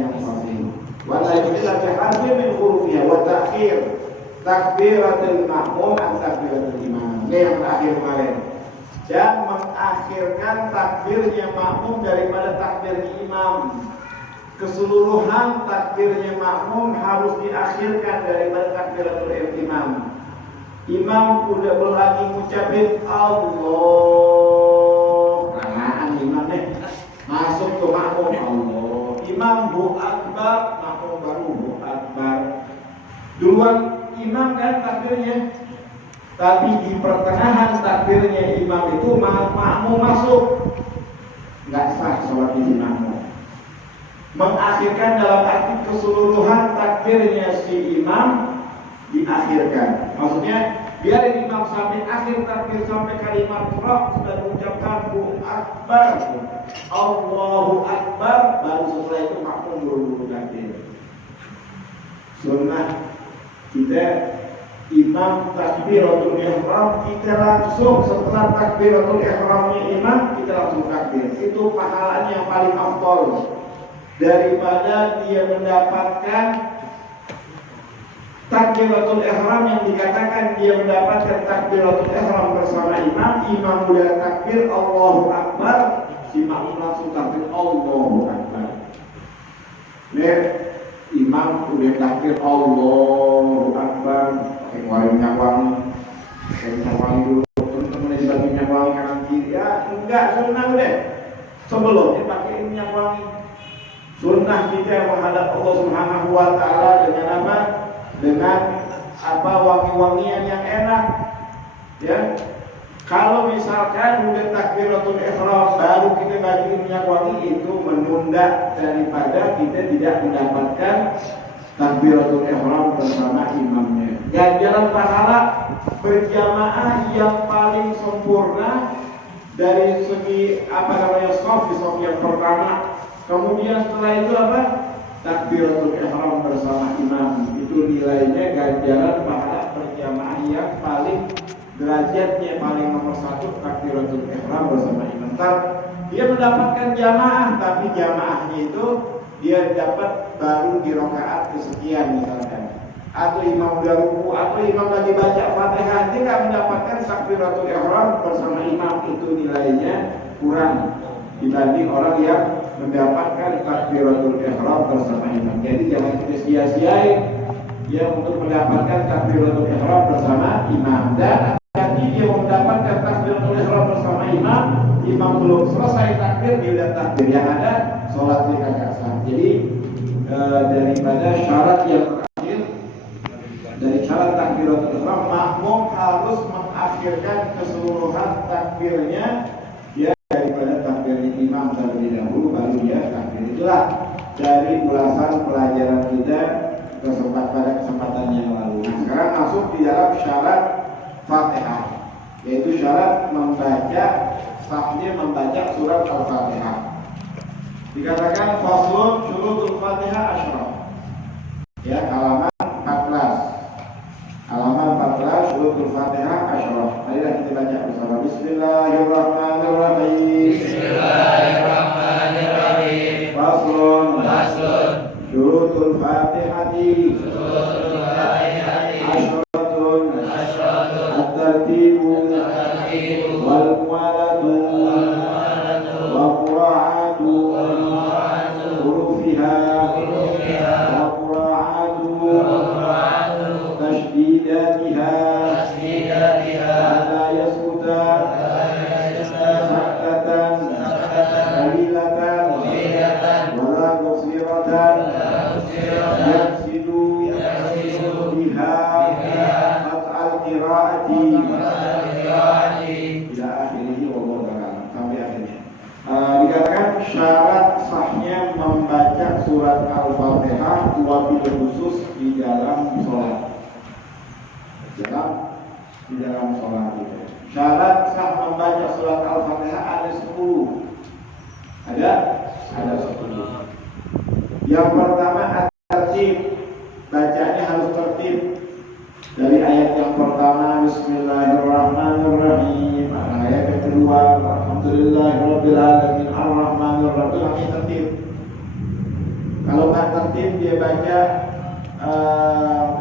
yang sahih. Wa la yujza bi harfin min hurufiha wa ta'khir takbiratul ma'mum an takbiratul imam. Ini yang terakhir kemarin. Dan mengakhirkan takbirnya makmum daripada takbirnya imam. Keseluruhan takbirnya makmum harus diakhirkan daripada takbiratul imam. Imam udah lagi ngucapin Allah, kelamaan imam nih masuk ke makmum Allah. Imam Allahu Akbar, makmum baru Allahu Akbar. Duluan imam kan takbirnya, tapi di pertengahan takbirnya imam itu makmum masuk, nggak sah sholat di makmum. Mengakhirkan dalam arti keseluruhan takbirnya si imam diakhirkan. Maksudnya biar imam sampai akhir takbir, sampai kalimat roh sudah mengucapkan Allahu Akbar, Allahu Akbar, baru setelah itu makmum buru-buru takbir. Sunnah kita imam takbiratul ihram, kita langsung setelah takbiratul ihramnya imam kita langsung takbir. Itu pahalanya yang paling afdal daripada dia mendapatkan takbiratul ihram yang dikatakan dia mendapatkan takbiratul ihram bersama imam. Imam udah takbir Allahu Akbar, si makmum langsung takbir Allahu Akbar. Imam udah takbir Allahu Akbar, pakai minyak wangi dulu, temen-temen dibagi minyak wangi kanan kiri. Ya enggak, sunnah udah sebelumnya pakai minyak wangi. Sunnah kita menghadap Allah Subhanahu wa Ta'ala dengan apa? Dengan apa, wangi-wangian yang enak. Ya, kalau misalkan udah takbiratul ihram baru kita bagi minyak wangi, itu menunda daripada kita tidak mendapatkan takbiratul ihram bersama imamnya. Ganjaran pahala berjamaah yang paling sempurna dari segi apa namanya shaf yang pertama. Kemudian setelah itu apa? Takbiratul ihram bersama imam. Itu nilainya ganjaran pahala berjamaah yang paling derajatnya paling nomor 1, takbiratul ihram bersama imam. Dia mendapatkan jamaah, tapi jamaahnya itu dia dapat baru di rakaat kesekian misalkan. Atau imam udah ruku, atau imam lagi baca Fatihah, dia nggak mendapatkan takbiratul ihram bersama imam. Itu nilainya kurang dibanding orang yang mendapatkan takbiratul ihram bersama imam. Jadi jangan kita sia-siain dia untuk mendapatkan takbiratul ihram bersama imam. Dan hati dia mendapatkan takbiratul ihram bersama imam, imam belum selesai takbir dia udah takbir, yang ada sholatnya kagak sah. Jadi daripada syarat yang terakhir dari syarat takbiratul ihram, makmum harus mengakhirkan keseluruhan takbirnya daripada takbirnya imam terlebih dahulu, baru dia takbir. Itulah dari ulasan pelajaran kita pada kesempatan yang lalu. Nah, sekarang masuk di dalam syarat Fatihah, yaitu syarat membaca, sahnya membaca surat Al-Fatihah. Dikatakan faslun syurutul Fatihah asyraf. Ya, halaman 14 syurutul Fatihah asyraf. Marilah kita baca bersama. Bismillahirrahmanirrahim. Bismillahirrahmanirrahim. Faslun syurutul Fatihati asyratun at-tartibu wal muwalatu wa qira'atu hurufiha wa qira'atu tashdidatiha la yaskuta sakatan qalilatan wala qasiratan yaksidu biha qat'al qira'ati ila akhirih wallahu ta'ala, sampai akhirnya. Dikatakan syarat sahnya membaca surat Al-Fatihah wabil khusus di dalam sholat. Di dalam sholat itu. Syarat sah membaca surat Al-Fatihah ada 10. Ada 10. Yang pertama tertib, bacanya harus tertib. Dari ayat yang pertama Bismillahirrahmanirrahim, ayat yang kedua Alhamdulillahirabbil alamin arrahmanirrahim, tertib. Kalau nggak tertib dia baca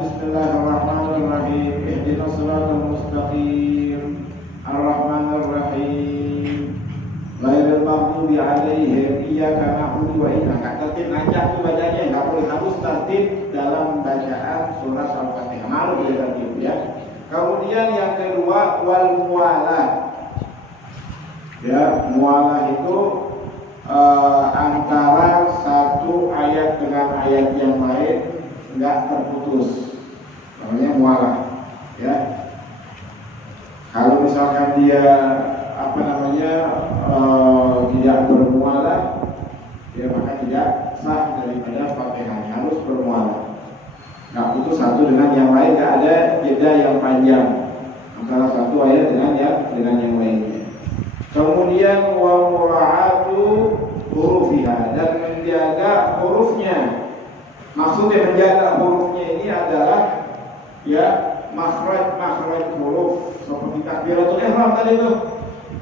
Bismillahirrahmanirrahim, ihdinas siratal mustaqim, ar-rahmanir rahim, ghairil maghdubi alaihim, iyyaka na'budu wa iyyaka. Nggak tertib ngajak tuh bacanya, nggak boleh, harus tertib dalam bacaan surah Al-Fatihah. Harus dia tertib ya. Kemudian yang kedua wal mualah. Ya, mualah itu antara satu ayat dengan ayat yang lain nggak terputus, namanya mualah. Ya, kalau misalkan dia tidak bermualah, ya maka tidak sah daripada Fatihahnya, harus bermualah. Nggak putus satu dengan yang lain, nggak ada jeda yang panjang antara satu ayat dengan yang lainnya. Kemudian wa mura'atu hurufiha, dan menjaga hurufnya. Maksudnya menjaga hurufnya ini adalah ya makhraj huruf seperti takbiratul ihram tadi itu.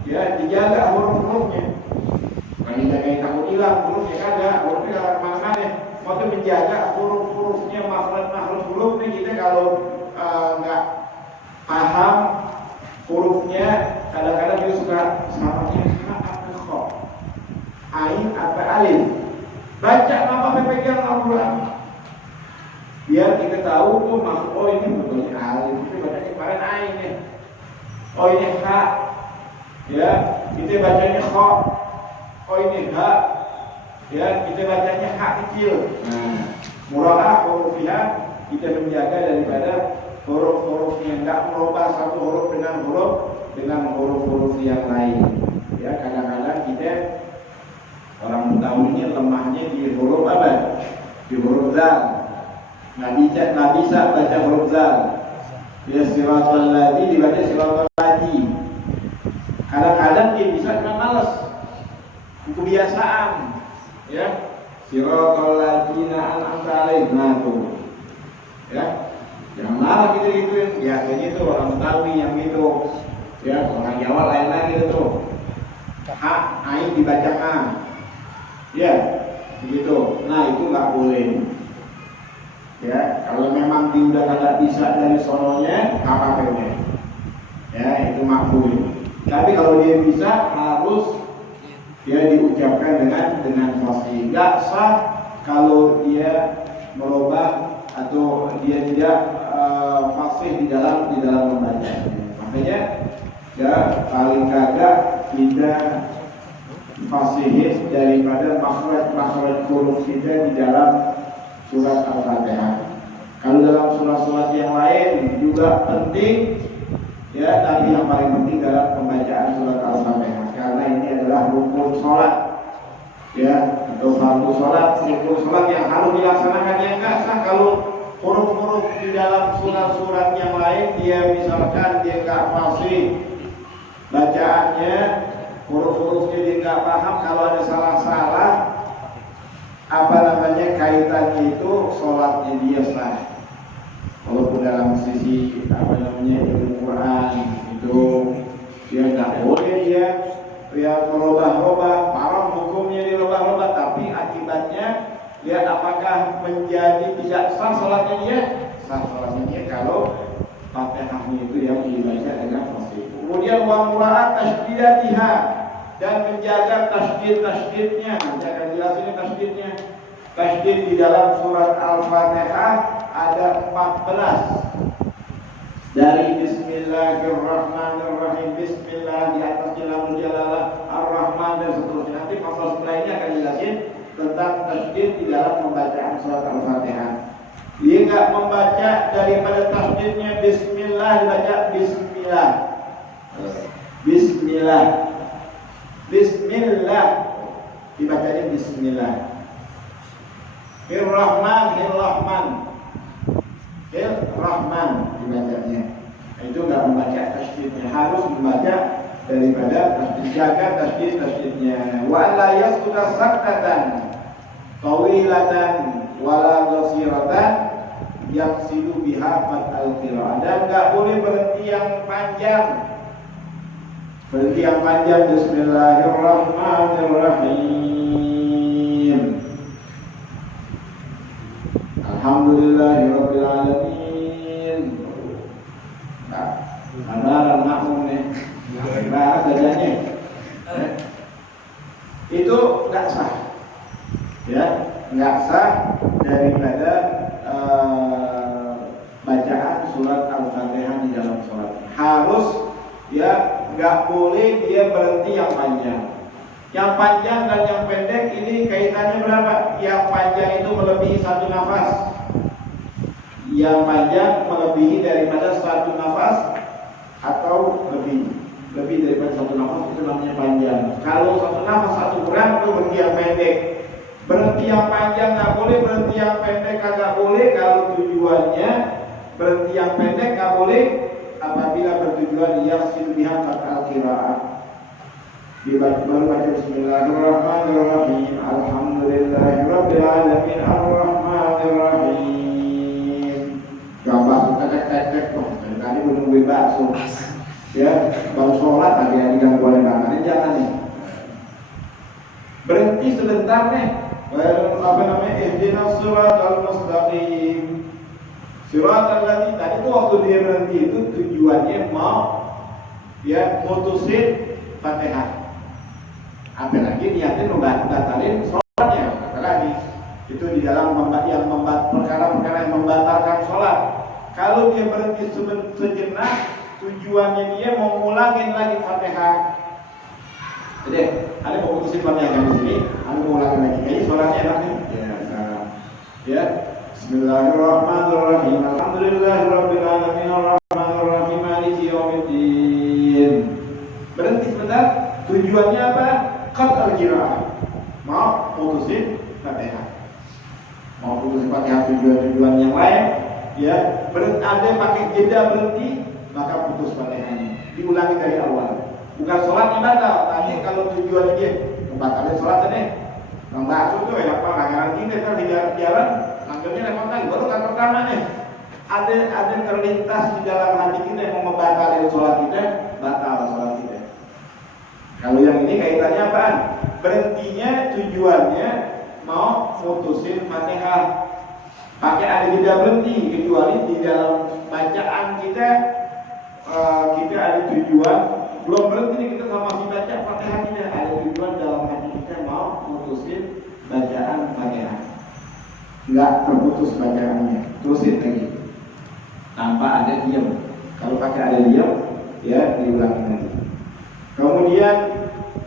Ya, dijaga huruf-hurufnya. Bukan dijagain takut hilang hurufnya, kagak. Hurufnya kalau mana-mana. Maksudnya menjaga huruf-hurufnya, makhraj hurufnya. Kita kalau nggak paham hurufnya, kadang-kadang dia suka samanya ha apa kho, ain apa alif. Baca apa pegang Al-Quran, biar kita tahu tuh maksud, oh ini betulnya alif, itu bacanya kemarin ain ya. Oh ini ha, ya kita bacanya kho. Oh ini ha, ya kita bacanya ha kecil. Nah, mura'ah hurufiha, kita menjaga daripada huruf-huruf yang tidak merubah satu huruf dengan huruf-huruf yang lain. Ya, kadang-kadang kita orang Betawi ini lemahnya di huruf apa? Di huruf zal. Nggak bisa baca huruf zal. Ya, siratal ladzi dibaca siratal ladzi. Kadang-kadang dia bisa karena malas, kebiasaan. Ya, siratal ladzina an'amta alaihim. Nah, tuh. Ya. Yang marah gitu-gituin, biasanya itu orang Betawi yang gitu. Ya, orang Jawa lain lagi itu. Ha, ain dibaca a. Ya, begitu. Nah, itu nggak boleh. Ya, kalau memang dia udah kagak bisa dari sononya, apa-apanya. Ya, itu makbul. Tapi kalau dia bisa, harus dia diucapkan dengan fasih. Nggak sah kalau dia merubah atau dia tidak fasih di dalam membacanya. Makanya ya paling kagak kita fasihin daripada makhraj huruf kita di dalam surat Al-Fatihah. Kalau dalam surat-surat yang lain juga penting ya, tapi yang paling penting dalam pembacaan surat Al-Fatihah, karena ini adalah rukun sholat ya, atau fardu sholat, rukun sholat yang harus dilaksanakan. Yang nggak sah kalau huruf-huruf di dalam surat-surat yang lain dia misalkan dia nggak fasih bacaannya, huruf-hurufnya dia nggak paham, kalau ada salah-salah kaitannya itu sholatnya dia sah. Walaupun dalam sisi ilmu Quran itu dia nggak boleh dia merubah-rubah, haram hukumnya dirubah-rubah, tapi akibatnya ya apakah menjadi tidak sah sholatnya dia? Sah sholatnya dia kalau Fatihahnya itu yang dibaca dengan fasih. Kemudian wa mura'at tasydidatiha, dan menjaga tasydid-tasydidnya. Nanti akan jelasin tasydidnya. Tasydid di dalam surat Al-Fatihah ada 14. Dari Bismillahirrahmanirrahim, Bismillah di atas Lamul Jalalah, Ar-Rahman dan seterusnya. Nanti pasal setelah ini akan jelasin tentang tasydid di dalam pembacaan surat Al-Fatihah. Dia nggak membaca daripada tasydidnya Bismillah, dibaca Bismillah. Bismillah. Bismillah dibacanya Bismillah. Ir-Rahman, Ir-Rahman, Ir-Rahman dibacanya. Itu nggak membaca tasydidnya, harus membaca daripada tasydid, jaga tasydidnya. Wa la yasquta saktatan tawilatan wala qasiratan yaqsidu biha al-qira'ah, dan nggak boleh berhenti yang panjang. Berhenti yang panjang Bismillahirrahmanirrahim. Alhamdulillahirabbil alamin. Nah, ada makmum nih. Nah, adanya. Itu enggak sah. Ya, enggak sah daripada bacaan surat Al-Fatihah di dalam sholat. Harus ya, nggak boleh dia berhenti yang panjang. Yang panjang dan yang pendek ini kaitannya berapa? Yang panjang itu melebihi satu nafas. Yang panjang melebihi daripada satu nafas atau lebih daripada satu nafas itu namanya panjang. Kalau satu nafas satu kurang itu berhenti yang pendek. Berhenti yang panjang nggak boleh, berhenti yang pendek nggak boleh. Kalau tujuannya berhenti yang pendek nggak boleh apabila bertujuan yaqsid biha al-qiraah. Baru baca bismillahirrahmanirrahim. Alhamdulillahirabbil alamin arrahmanirrahim. Gambar tek tadi menunggu bakso. Ya, baru sholat lagi yang digangguan tangannya jangan nih. Berhenti sebentar nih. Ihdinas siratal mustaqim. Siratal ladzina, tadi itu waktu dia berhenti itu tujuannya mau ya mutusin Fatihah. Apalagi niatnya membatalin sholatnya, apalagi itu di dalam perkara-perkara yang membatalkan sholat. Kalau dia berhenti sejenak, tujuannya dia mau ngulangin lagi Fatihah. Jadi, ada mau putusin Fatihah di sini, ada mau ngulangin lagi. Kayaknya sholatnya enak nih. Ya. Bismillahirrahmanirrahim. Alhamdulillahirabbil alamin arrahmanirrahim maliki yaumiddin. Berhenti sebentar. Tujuannya apa? Qad al-qiraah. Mau putusin Fatihah. Mau putusin Fatihah tujuan yang lain, ya. Ada pakai jeda berhenti, maka putus Fatihahnya. Diulangi dari awal. Bukan sholatnya batal. Tadi kalau tujuannya dia membatalkan sholat nih. Bang bakso tuh ya apa? Nanti kita di jalan. Ngambilnya lewat lagi, baru kan pertama nih. Ada terlintas di dalam hati kita yang mau membatalkan sholat kita, batal sholat kita. Kalau yang ini kaitannya apaan? Berhentinya tujuannya mau mutusin Fatihah. Pakai ada jeda berhenti, kecuali di dalam bacaan kita kita ada tujuan belum berhenti nih, kita masih baca Fatihah, tidak ada tujuan dalam hati kita mau mutusin bacaan Fatihah. Enggak terputus bacaannya, terusin lagi tanpa ada diam. Kalau pakai ada diam, ya diulangi lagi. Kemudian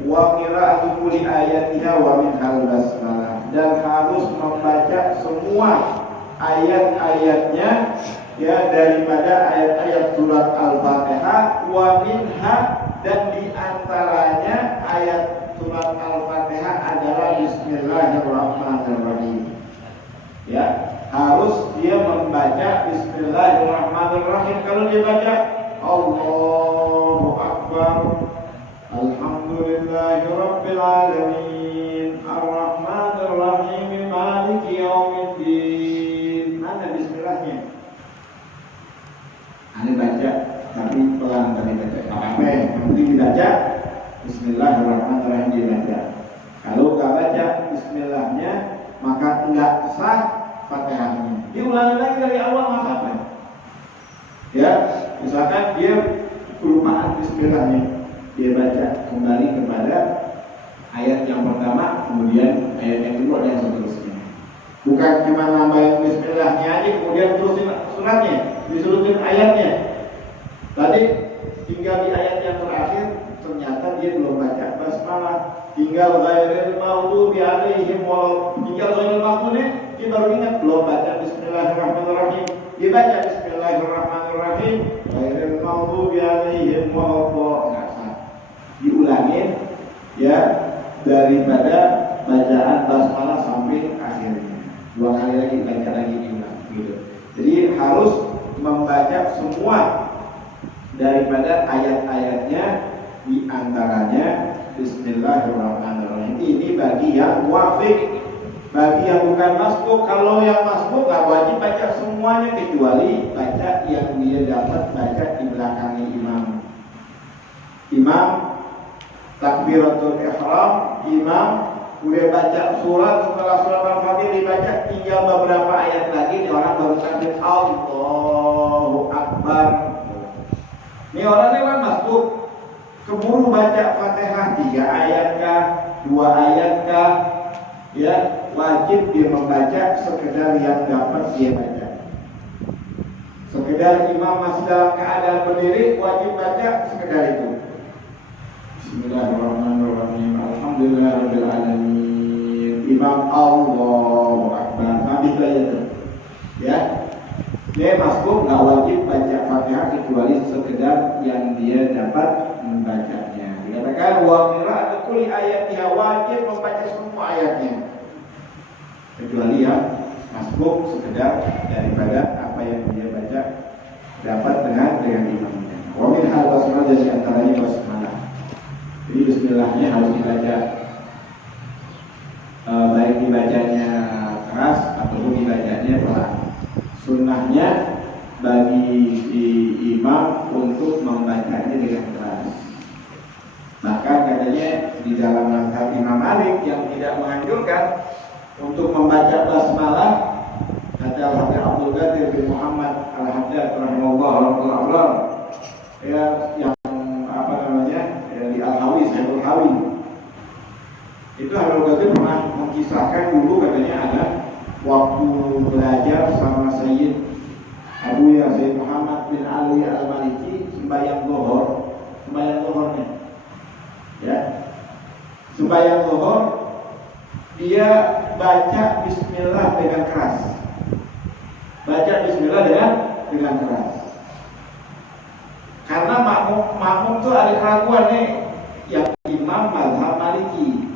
wa qira'atu kulli ayatiha wa min basmalah, dan harus membaca semua ayat-ayatnya ya daripada ayat-ayat surat Al-Fatihah, wa minha, dan diantaranya ayat surat Al-Fatihah adalah Bismillahirrahmanirrahim. Ya, harus dia membaca Bismillahirrahmanirrahim. Kalau dia baca Allahu Akbar, Alhamdulillahirabbil alamin arrahmanirrahim maliki yaumiddin. Mana bismillahnya? Anda baca tapi pelan tadi baca. Apa? Nanti dibaca Bismillahirrahmanirrahim dibaca. Kalau nggak baca Bismillahnya, maka enggak sah Fatihahnya. Diulangi lagi dari awal, maka apa? Ya, misalkan dia kelupaan Bismillahnya, dia baca kembali kepada ayat yang pertama, kemudian ayat yang kedua dan seterusnya. Bukan cuma nambahin Bismillahnya aja, kemudian terusin suratnya, disurutin ayatnya. Tadi tinggal di ayat yang terakhir, ternyata dia belum baca basmalah. Tinggal ghairil maghdubi alaihim wal, tinggal ghairil maghdubi, dia baru ingat belum baca Bismillahirrahmanirrahim. Dia baca Bismillahirrahmanirrahim, ghairil maghdubi alaihim wal, enggak sah. Diulangin ya daripada bacaan basmalah sampai akhirnya. 2 kali lagi baca lagi diulang gitu. Jadi harus membaca semua daripada ayat-ayatnya, di antaranya Bismillahirrahmanirrahim. Ini bagi yang muafik, bagi yang bukan masbuk. Kalau yang masbuk nggak wajib baca semuanya, kecuali baca yang dia dapat baca di belakangnya imam. Imam takbiratul ihram, imam Udah baca surat, setelah surat Al-Fatihah dibaca, tinggal beberapa ayat lagi, nih orang baru takbir Allahu Akbar. Ini orang lewat masuk, keburu baca Fatihah 3 ayat kah, 2 ayat kah, ya wajib dia membaca sekedar yang dapat dia baca. Sekedar imam masih dalam keadaan berdiri, wajib baca sekedar itu. Bismillahirrahmanirrahim. Alhamdulillahirabbil alamin. Imam Allahu Akbar. Habis aja tuh. Ya. Dia masuk nggak wajib baca Fatihah kecuali sekedar yang dia dapat membacanya. Dikatakan wa qira'atu kulli ayatiha, wajib membaca semua ayatnya. Kecuali yang masuk sekedar daripada apa yang dia baca dapat dengan imamnya. Wa min hal basmalah, dari antaranya basmalah. Jadi bismillahnya harus dibaca, baik dibacanya keras ataupun dibacanya pelan. Sunnahnya bagi imam untuk membacanya dengan keras. Bahkan katanya di dalam mazhab Imam Malik yang tidak menganjurkan untuk membaca basmalah, kata Al-Hafiz Abdul Qadir bin Muhammad Al-Haddad rahimahullah, ya yang di Al-Hawi, Sayyidul Hawi. Itu Abdul Qadir pernah mengisahkan dulu, katanya ada waktu belajar sama Sayyid Abu Yazid Muhammad bin Ali Al-Maliki sembahyang zuhur nih. Ya. Sembahyang zuhur dia baca bismillah dengan keras. Baca bismillah dengan keras. Karena makmum tuh ada keraguan nih, yang imam mazhab Maliki.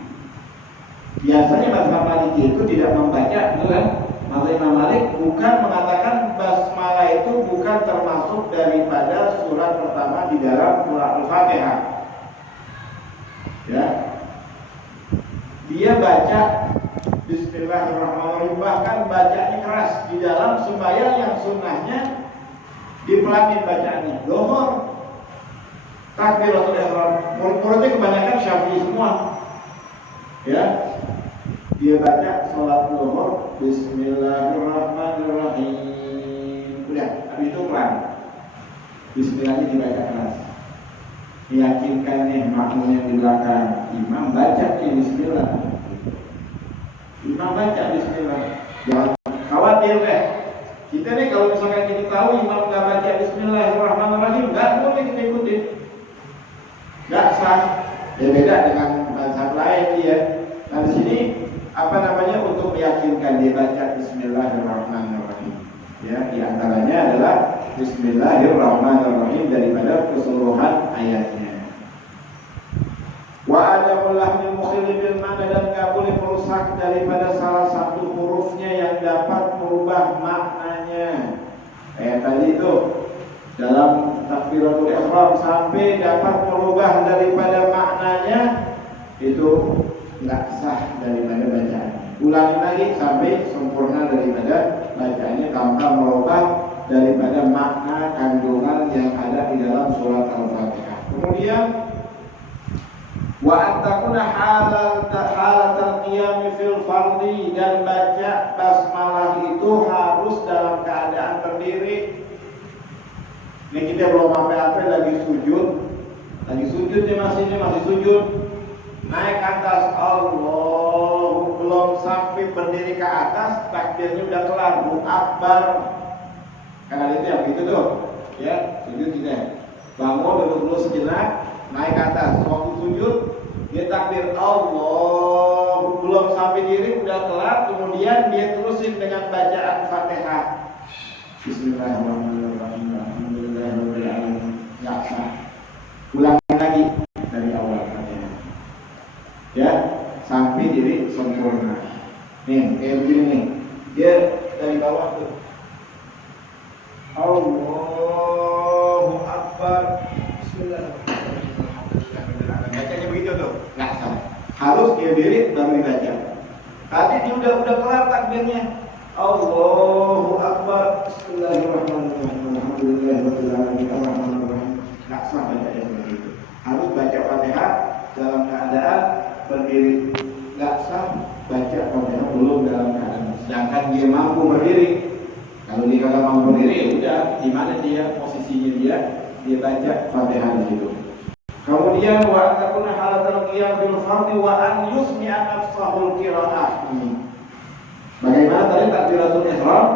Biasanya mazhab Maliki itu tidak membaca, kan? Mazhab Imam Malik bukan mengatakan basmalah itu bukan termasuk daripada surat pertama di dalam surat Al-Fatihah. Ya. Dia baca Bismillahirrahmanirrahim, bahkan bacanya keras di dalam sembahyang yang sunnahnya dipelanin bacaannya. Zuhur takbiratul ihram. Murid-muridnya kebanyakan Syafi'i semua. Ya. Dia baca salat zuhur Bismillahirrahmanirrahim. Udah, habis itu pelan. Bismillahnya dibaca keras. Meyakinkan nih makmum yang di belakang, imam baca bismillah. Imam baca bismillah. Jangan khawatir deh. Kita nih kalau misalkan kita tahu imam nggak baca Bismillahirrahmanirrahim, nggak boleh kita ikutin, nggak sah. Ya beda dengan mazhab lain ya. Nah di sini untuk meyakinkan dia baca Bismillahirrahmanirrahim. Ya, di antaranya adalah Bismillahirrahmanirrahim daripada keseluruhan ayatnya. Wa adamul lahmil mukhilli bil ma'na, dan nggak boleh merusak daripada salah satu hurufnya yang dapat merubah maknanya. Kayak tadi itu dalam takbiratul ihram sampai dapat merubah daripada maknanya, itu nggak sah daripada bacaan. Ulangi lagi sampai sempurna daripada bacaannya tanpa merubah daripada makna kandungan yang ada di dalam surat Al-Fatihah. Kemudian wa antakuna halatal qiyam fil fardhi, dan baca basmalah itu harus dalam keadaan berdiri. Ini kita belum sampai lagi sujud dia masih sujud, naik ke atas Allah, belum sampai berdiri ke atas, takbirnya udah kelar, Allahu Akbar. Karena itu yang begitu tuh, ya sujud kita bangun duduk dulu sejenak, naik ke atas, waktu sujud dia takbir Allah, belum sampai diri udah kelar, kemudian dia terusin dengan bacaan Fatihah. Bismillahirrahmanirrahim. Alhamdulillahirabbil alamin. Nggak sah. Ulangi lagi dari awal Fatihah. Ya, sampai diri sempurna. Nih, kayak begini nih. Dia dari bawah tuh. Allahu Akbar. Bismillahirrahmanirrahim. Bacanya begitu tuh, nggak sah. Harus dia diri baru dibaca. Tadi dia udah kelar takbirnya. Allahu Akbar. Bismillahirrahmanirrahim. Alhamdulillahirabbil alamin. Arrahmanirrahim. Nggak sah bacanya seperti itu. Harus baca Fatihah dalam keadaan berdiri. nggak sah baca Fatihah belum dalam keadaan. Sedangkan dia mampu berdiri. Kalau dia kagak mampu berdiri, ya udah di mana dia posisinya dia baca Fatihah di situ. Kemudian wa takuna halatul qiyam bil fardhi wa an yusmi'a nafsahul qira'ah. Bagaimana tadi takbiratul ihram?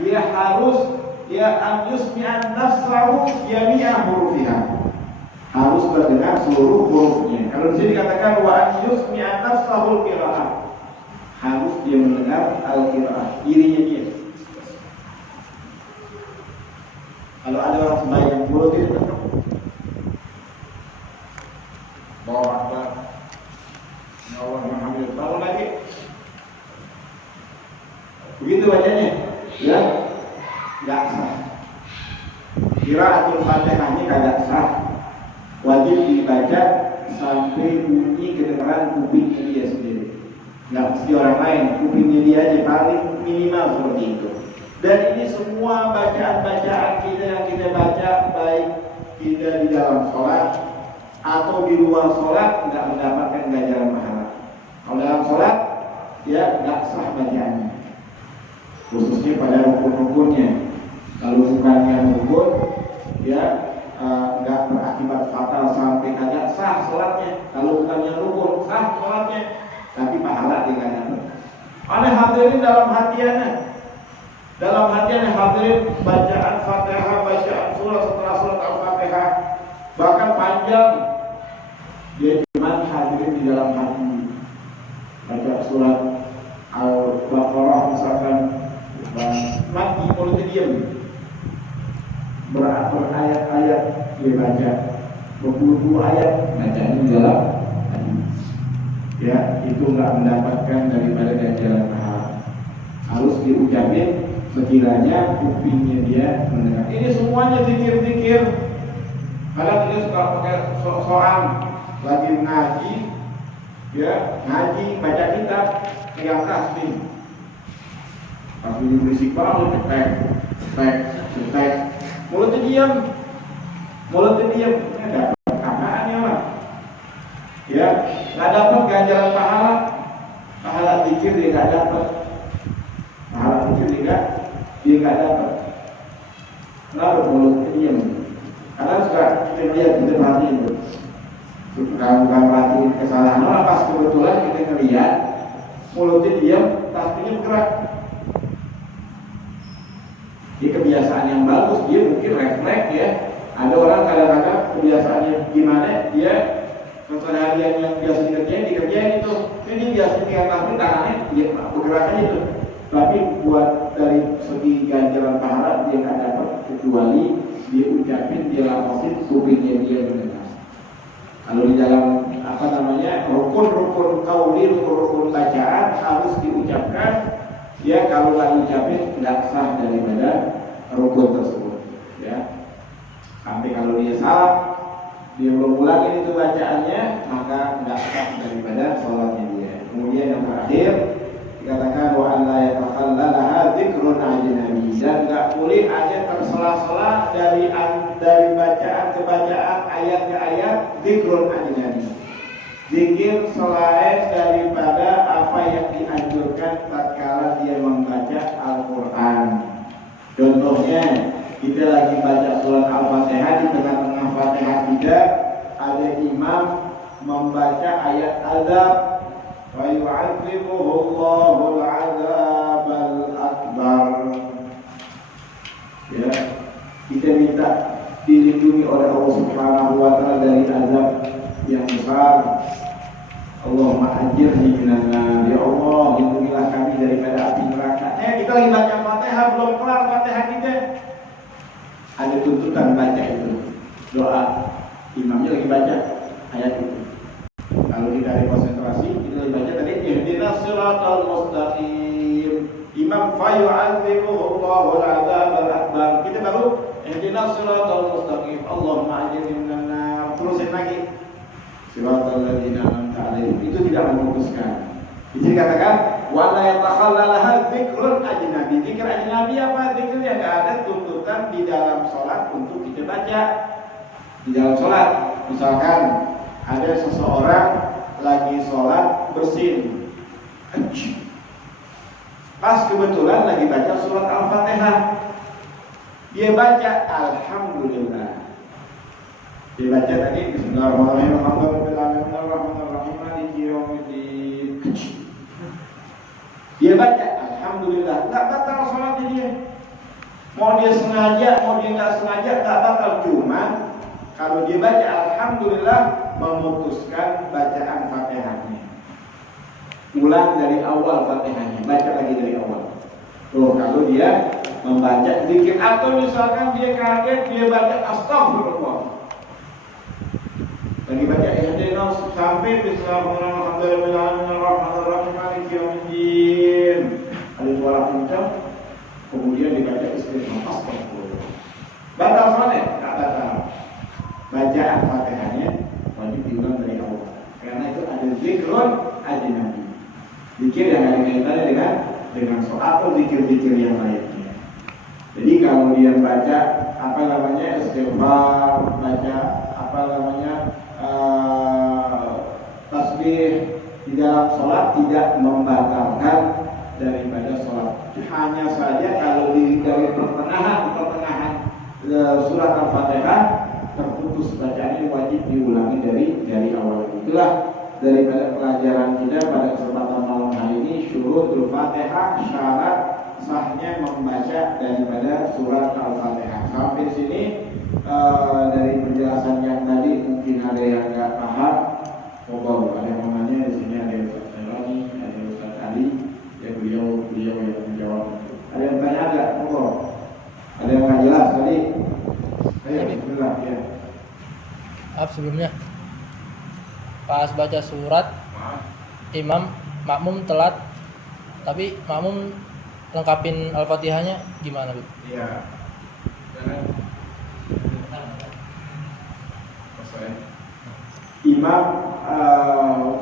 Dia harus an yusmi'a nafsahu jami'a hurufiha. Harus terdengar seluruh hurufnya. Kalau di sini dikatakan wa an yusmi'a nafsahul qira'ah. Harus dia mendengar al-qira'ah, dirinya dia. Kalau ada orang sembahyang mulut itu Allahu Akbar, Allahu Akbar, bangun lagi. Begitu bacanya, ya, nggak sah. Qiraatul Fatihahnya kagak sah. Wajib dibaca sampai bunyi kedengaran kupingnya dia sendiri. Nggak mesti orang lain, kupingnya dia aja paling minimal seperti itu. Dan ini semua bacaan-bacaan kita yang kita baca, baik kita di dalam sholat atau di luar sholat, nggak mendapatkan ganjaran pahala. Kalau dalam sholat, ya nggak sah bacaannya, khususnya pada rukun-rukunnya. Kalau bukan yang rukun, ya nggak berakibat fatal sampai kagak sah sholatnya. Kalau bukan yang rukun, sah sholatnya, tapi pahala dia nggak dapat. Oleh hadirin dalam hatiannya hadirin bacaan Fatihah, bacaan surah setelah surat Al-Fatihah bahkan panjang, dia cuma hadirin di dalam hati. Baca surat Al-Baqarah misalkan, mati mulutnya diam, berayat-ayat dia baca, berpuluh-puluh ayat bacaan di dalam hati. Ya, itu nggak mendapatkan daripada ganjaran pahala. Harus diucapin sekiranya kupingnya dia mendengar. Ini semuanya zikir-zikir. Kadang dia suka pakai soal lagi ngaji, ya ngaji baca kitab, pegang tasbih. Pas bunyi berisik banget, tek, mulutnya diam, ini ada kakaannya lah. Ya, nggak dapat ganjaran pahala zikir dia nggak dapat, pahala zikir dia nggak dapat. Kenapa mulutnya diam? Karena suka kita lihat, kita perhatiin tuh. Bukan perhatiin kesalahan orang, pas kebetulan kita ngelihat mulutnya diam, tasbihnya bergerak. Ini kebiasaan yang bagus, dia mungkin refleks ya. Ada orang kadang-kadang kebiasaannya gimana, dia keseharian yang biasa dikerjain itu. Ini biasa tinggal tasbih, tangannya dia bergerak aja tuh. Tapi buat dari segi ganjaran pahala dia nggak dapat kecuali dia ucapin, dia lapasin, kupingnya dia mendengar. Kalau di dalam rukun-rukun qauli, rukun-rukun bacaan harus diucapkan. Ya, kalau nggak diucapin nggak sah daripada rukun tersebut. Ya, sampai kalau dia salah, dia belum ulangin itu bacaannya, maka nggak sah daripada sholatnya dia. Kemudian yang terakhir dikatakan wa an la yatakhallalaha dzikrun ajnabi, dan enggak boleh ada tersela-sela dari bacaan ke bacaan, ayat ke ayat, dzikrun ajnabi, zikir selain daripada apa yang dianjurkan tatkala dia membaca Al-Qur'an. Contohnya, kita lagi baca surat Al-Fatihah, di tengah-tengah Fatihah kita ada imam membaca ayat azab, wa yu'adzibuhu Allahul 'adzabal akbar. Ya, kita minta dilindungi oleh Allah Subhanahu wa taala dari azab yang besar. Allahumma ajirni minan nar, ya Allah lindungilah kami daripada api neraka. Kita lagi baca Fatihah, belum kelar Fatihah kita, ada tuntutan baca itu doa, imamnya lagi baca ayat itu. Kalau kita ada konsentrasi, kita lagi baca tadi ihdinas siratal mustaqim, imam fa yu'adzibuhu Allahul 'adzabal akbar, kita baru ihdinas siratal mustaqim, Allahumma ajirni minan nar, terusin lagi siratal ladzina an'amta 'alaihim. Itu tidak memutuskan. Jadi katakan wala yatakhallalaha dzikrun ajnabi. Zikir ajnabi apa? Zikir yang enggak ada tuntutan di dalam sholat untuk kita baca. Di dalam sholat, misalkan ada seseorang lagi sholat bersin, kebetulan lagi baca surat Al-Fatihah. Dia baca Alhamdulillah. Dia baca tadi Bismillahirrahmanirrahim, Alhamdulillahirrahmanirrahim, Maliki yaumiddin. Dia baca Alhamdulillah, nggak batal sholatnya dia. Mau dia sengaja, mau dia nggak sengaja, nggak batal. Cuma kalau dia baca Alhamdulillah, memutuskan bacaan Fatihahnya. Ulang dari awal Fatihahnya, baca lagi dari awal. Tuh, kalau dia membaca zikir atau misalkan dia kaget, dia baca astagfirullah. Lagi baca ihdinas sampai Bismillahirrahmanirrahim, Maliki yaumiddin. Ada suara kencang, kemudian dibaca istighfar astagfirullah. Batal sholatnya? Tidak batal. Bacaan Fatihahnya wajib diulang dari awal. Karena itu ada zikrun ajnabi. Zikir yang ada kaitannya dengan sholat atau zikir-zikir yang lainnya. Jadi kalau dia baca apa namanya istighfar, baca apa namanya tasbih di dalam sholat tidak membatalkan daripada sholat. Hanya saja kalau dari pertengahan surat Al-Fatihah terputus bacaannya, wajib diulangi dari awal. Itulah daripada pelajaran kita pada kesempatan malam hari ini, syurutul Fatihah, syarat sahnya membaca daripada surat Al-Fatihah. Sampai sini dari penjelasan yang tadi mungkin ada yang nggak paham. Ada yang namanya di sini ada Ustaz Sairani, ada Ustaz Ali, ya beliau yang menjawab. Ada yang tanya agak, ada yang nggak jelas tadi. Ayo, bismillah ya. Sebelumnya pas baca surat imam makmum telat, tapi makmum lengkapin Al-Fatihahnya gimana, Bu? Iya. Imam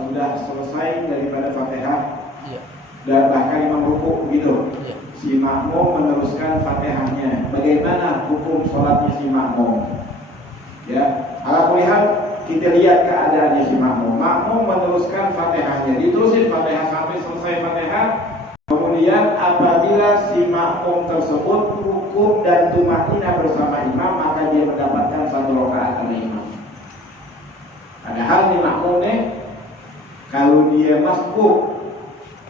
sudah selesai daripada Fatihah, iya, dan bahkan imam ruku begitu. Iya. Si makmum meneruskan Fatihahnya. Bagaimana hukum sholatnya si makmum? Ya, alhamdulillah kita lihat keadaannya si makmum. Makmum meneruskan Fatihahnya, diterusin Fatihah sampai selesai Fatihah. Kemudian apabila si makmum tersebut ruku dan tumakinah bersama imam, maka dia mendapatkan 1 rakaat dari imam. Padahal di makmum nih, kalau dia masbuk,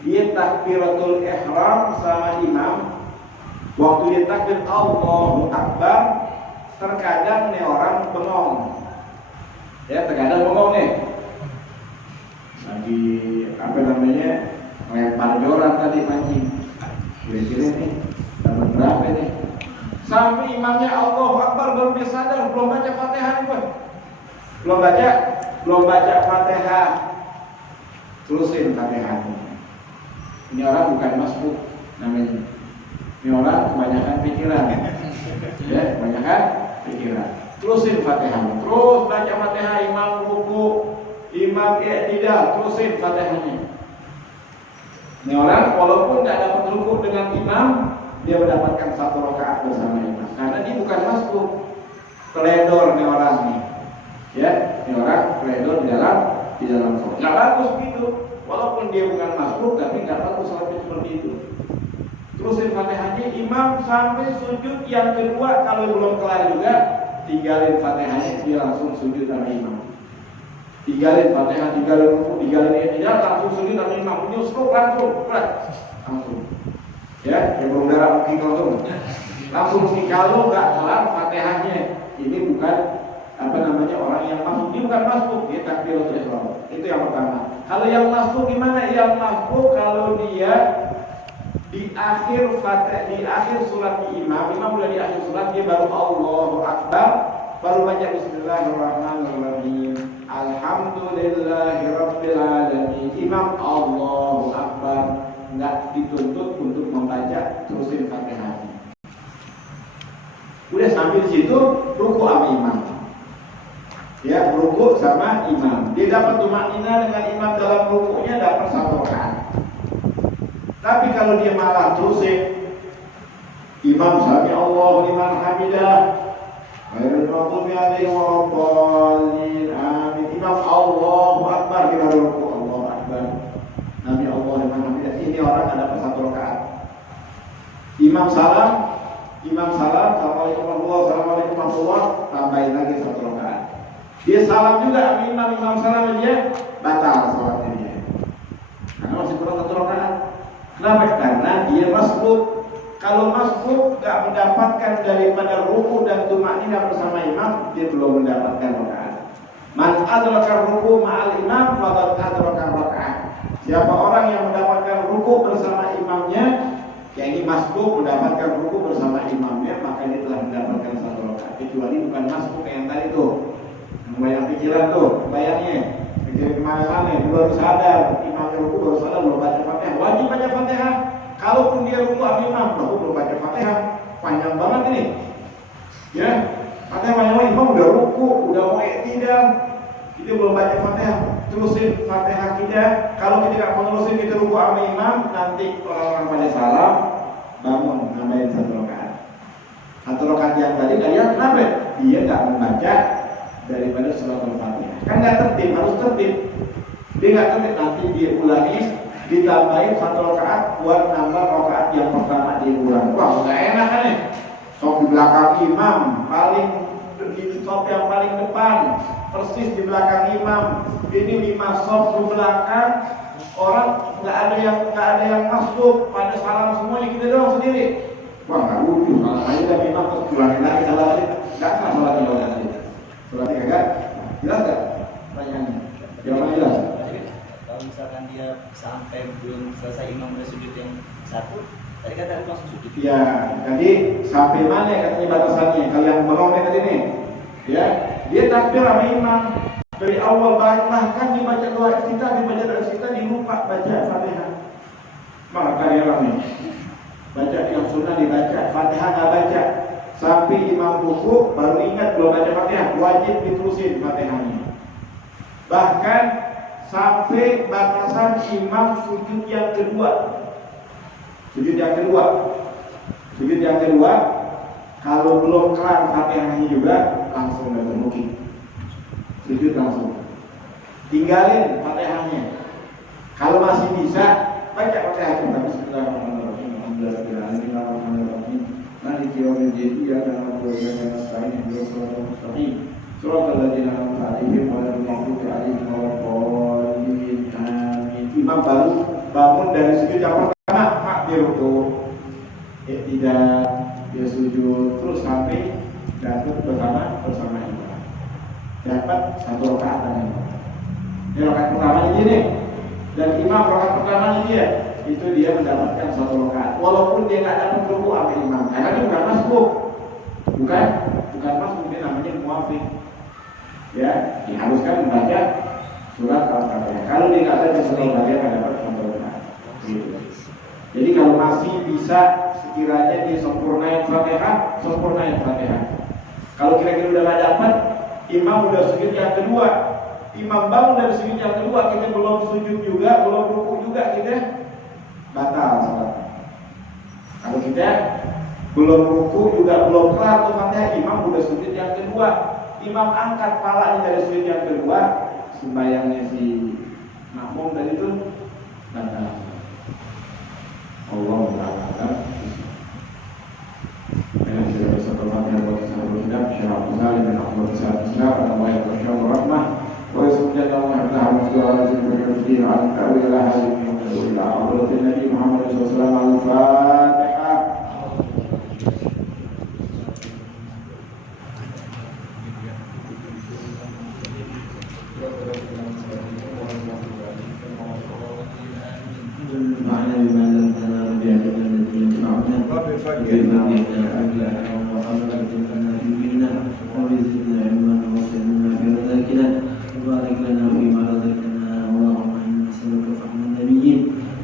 dia takbiratul ihram sama imam. Waktu dia takbir Allahu Akbar, terkadang nih orang bengong. Ya, terkadang bengong nih. Lagi apa namanya? Melempar joran tadi mancing. Kira-kira nih, dapat berapa nih? Sampai imamnya Allahu Akbar baru dia sadar, belum baca Fatihah nih, Pak. Belum baca Fatihah. Terusin Fatihahnya. Ini orang bukan masbuk namanya. Ini orang kebanyakan pikiran. Ya, kebanyakan pikiran. Terusin Fatihahnya. Terus baca Fatihah, imam ruku, imam i'tidal, terusin Fatihahnya. Ini orang walaupun tidak dapat ruku dengan imam, dia mendapatkan 1 rakaat bersama imam. Karena dia bukan masbuk. Teledor nih orang nih. Ya, ini orang teledor di dalam sholat. Nggak bagus gitu. Walaupun dia bukan masbuk, tapi nggak bagus sholatnya seperti itu. Terusin Fatihahnya, imam sampai sujud yang kedua. Kalau belum kelar juga, tinggalin Fatihahnya, dia langsung sujud sama imam. Tinggalin Fatihah, tinggalin ruku, tinggalin i'tidal, langsung sujud sama imam. Nyusluk langsung. Ya, yang berudara mungkin langsung mungkin kalau nggak kelar Fatihahnya. Ini bukan apa namanya orang yang masuk, dia bukan masuk, dia takbiratul ihram. Itu yang pertama. Kalau yang masuk gimana? Yang masuk kalau dia di akhir Fatihah, di akhir surat imam udah di akhir surat, dia baru Allahu Akbar, baru baca Bismillahirrahmanirrahim, Alhamdulillahirabbil alamin. Imam Allahu Akbar, nggak dituntut untuk membaca terusin Fatihahnya. Udah sampai di situ ruku sama imam. Ya, ruku sama imam. Dia dapat tumakinah dengan imam dalam rukunya, dapat 1 rakaat. Tapi kalau dia malah terusin, imam sami Allahu liman hamidah, ghairil maghdubi alaihim waladdallin, amin. Imam Allahu Akbar, kita ruku Allahu Akbar, sami Allahu liman hamidah. Ini orang dapat 1 rakaat. Imam salam, assalamualaikum warahmatullahi wabarakatuh, tambahin lagi 1 rakaat. Dia salam juga, imam salam aja, batal sholatnya dia. Karena masih kurang 1 rakaat. Kenapa? Karena dia masbuk. Kalau masbuk nggak mendapatkan daripada ruku dan tumakninah bersama imam, dia belum mendapatkan rakaat. Man adraka ruku ma'al imam faqad adraka rakaat. Siapa orang yang mendapatkan ruku bersama imamnya, yang ini masbuk mendapatkan ruku bersama imamnya, maka dia telah mendapatkan 1 rakaat. Kecuali bukan masbuk yang tadi tuh, yang banyak pikiran tuh, bayangnya pikiran kemana-mana, dia baru sadar imamnya ruku, baru sadar belum baca Fatihah, wajib baca Fatihah. Kalaupun dia ruku imam, belum baca Fatihah, panjang banget ini, ya. Fatihah panjang, imam udah ruku, udah mau iktidal, kita belum baca Fatihah, terusin Fatihah kita. Kalau kita nggak mau terusin, kita ruku sama imam, nanti orang-orang pada salam, bangun, nambahin 1 rakaat. 1 rakaat yang tadi kalian kenapa? Dia nggak membaca daripada surat Al-Fatihah. Kan nggak tertib, harus tertib. Dia nggak tertib, nanti dia ulangi, ditambahin 1 rakaat buat nambah rakaat yang pertama diulang. Wah, nggak enak kan ya? Sok di belakang imam, paling di sok yang paling depan, persis di belakang imam. Ini 5 sok di belakang, orang nggak ada yang masuk, pada salam semuanya, kita doang sendiri. Wah, nggak lucu, salam aja dan imam terus ulangin lagi salah tadi, nggak sah salatnya ulang tadi. Salatnya kagak jelas nggak? Pertanyaannya, jawabannya jelas. Kalau misalkan dia sampai belum selesai imam udah sujud yang 1, tadi kata langsung sujud. Ya, jadi sampai mana katanya batasannya? Kalian melontek tadi nih, ya, dia takbir sama imam dari awal, bahkan dibaca doa kita, dilupa baca Fatihah. Maka dia nih, baca yang sunnah dibaca, Fatihah nggak baca, sampai imam ruku baru ingat belum baca Fatihah, wajib diterusin Fatihahnya. Bahkan sampai batasan imam sujud yang kedua. Sujud yang kedua, kalau belum kelar Fatihahnya juga langsung dari mungkin. Sujud langsung. Tinggalin Fatihahnya. Kalau masih bisa, baca Fatihah kita. Bismillahirrahmanirrahim. Alhamdulillahirrahmanirrahim. Maliki yaumiddin. Iyyaka na'budu wa iyyaka nasta'in. Ihdinas siratal mustaqim. Shiratal ladzina an'amta 'alaihim ghairil maghdubi 'alaihim waladdallin. Amin. Imam baru bangun dari sujud yang pertama, dia ruku, tidak dia sujud, terus sampai jatuh bersama imam, dapat 1 rakaat dengan imam. Ini rakaat pertamanya dia nih, dan imam rakaat pertamanya dia, itu dia mendapatkan 1 rakaat, walaupun dia nggak dapat ruku sama imam, karena dia bukan masbuk, bukan masbuk, dia namanya muafiq, ya, diharuskan membaca surat Al-Fatihah. Kalau dia nggak baca surat Al-Fatihah, nggak dapat 1 rakaat. Gitu. Jadi kalau masih bisa sekiranya disempurnain Fatihah, sempurnain Fatihah. Kalau kira-kira udah nggak dapat, imam udah sujud yang kedua, imam bangun dari sujud yang kedua, kita belum sujud juga, belum ruku juga, kita batal salat. Kalau kita belum ruku juga, belum kelar tuh Fatihah, imam udah sujud yang kedua, imam angkat palanya dari sujud yang kedua, sembahyangnya si makmum tadi itu batal. Allah Ta'ala. Yang sudah bersama buat sahabat kita, Syekh Abdul Salim bin Ahmad Sa'ad Islam, Allah yang bersyukur rahmah, wa yasudjana Allah ta'ala segala rezeki berkati an ta'wila hadis min ila hadratin Nabi Muhammad sallallahu alaihi wasallam. Al-Fatihah.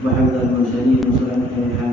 وحفظ المرسلين وسلامة الحال